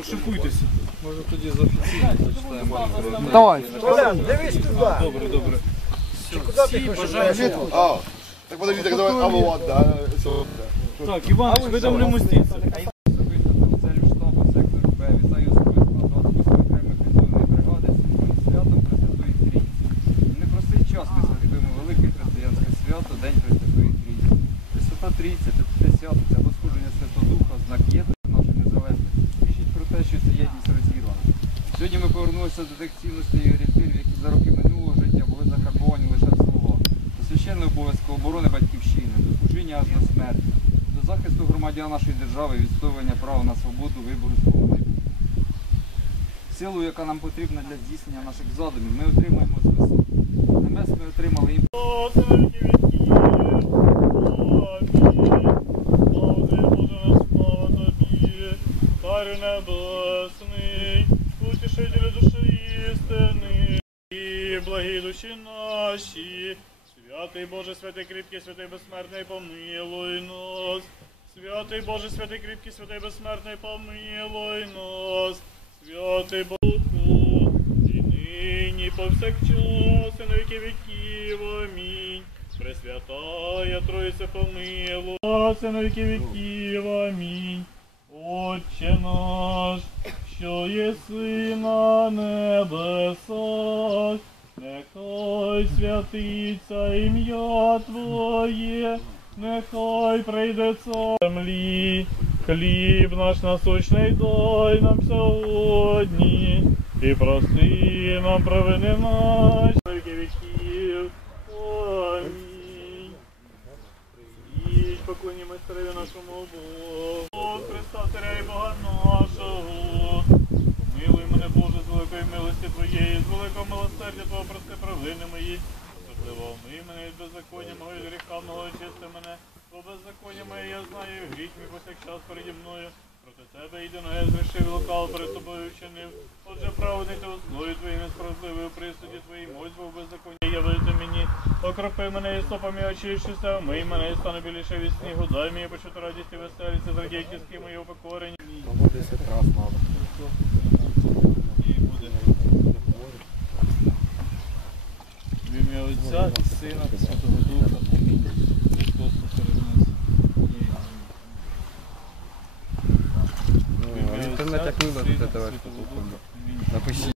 Ну, шикуйтеся. Може тоді з офіційно зачитаємо. Давай. Дивись туди. Добре, добре. Куди ти хочеш? А, так подожди, так давай, а вот, да. Так, Іванович, ви там не мостіться. Особисто штабу сектору Б вітаю особисто 28 окремої підземної бригади з цим святом Пресвятої Трійці. В час ми святкуємо велике християнське свято, День Пресвятої Трійці. Пресвята Трійця це те свято, це восходження Святого Духа, знак єдності що ця єдність розірвана. Сьогодні ми повернулися до тих цінностей і орієнтирів, які за роки минулого життя були закарбовані лише в слово. До священного обов'язку оборони батьківщини, до служіння аж до смерті до захисту громадян нашої держави, відстоювання права на свободу вибору майбутнього. Силу, яка нам потрібна для здійснення наших задумів, ми отримаємо з висот. Небес ми отримали і Царю небесний, утішителю душі істини, і благі душі наші, святий Боже, святий кріпкий, святий безсмертний, помилуй нас. Святий Боже, святий кріпкий, святий безсмертний, помилуй нас. Святий Богу, і нині, повсякчас, і на віки віків, амінь. Пресвятая Тройця помилуй на віки віків, амінь. Отче наш, що єси на небесах, нехай святиться ім'я Твоє, нехай прийде землі, хліб наш насущний дай нам сьогодні, і прости нам провини наші віки віків. Амінь. Їдь, поклонімо нашому Богу. Христа, царя і Бога нашого. Милуй мене, Боже, з великої милості Твоєї, з великого милосердя Твого прости провини мої. Особливо мий мене від беззаконня мого і гріха мого очисти мене. Бо беззаконня моє я знаю, і гріх мій повсякчас переді мною. Проти тебе єдино я зрішив лукав перед тобою вчинив. Отже, праведний ти основі твоїй несправедливий присуді твоїй був беззаконня явити мені. Окропи мене і стопами очищуся, мий мене і стану біліше від снігу. Дай мені почути радість і веселість, зрадій тіски мої упокорені. І буде. В ім'я Отця і Сина і Святого Духа. Христос посеред нас. В интернете так этого. Святого Духа. Напиши.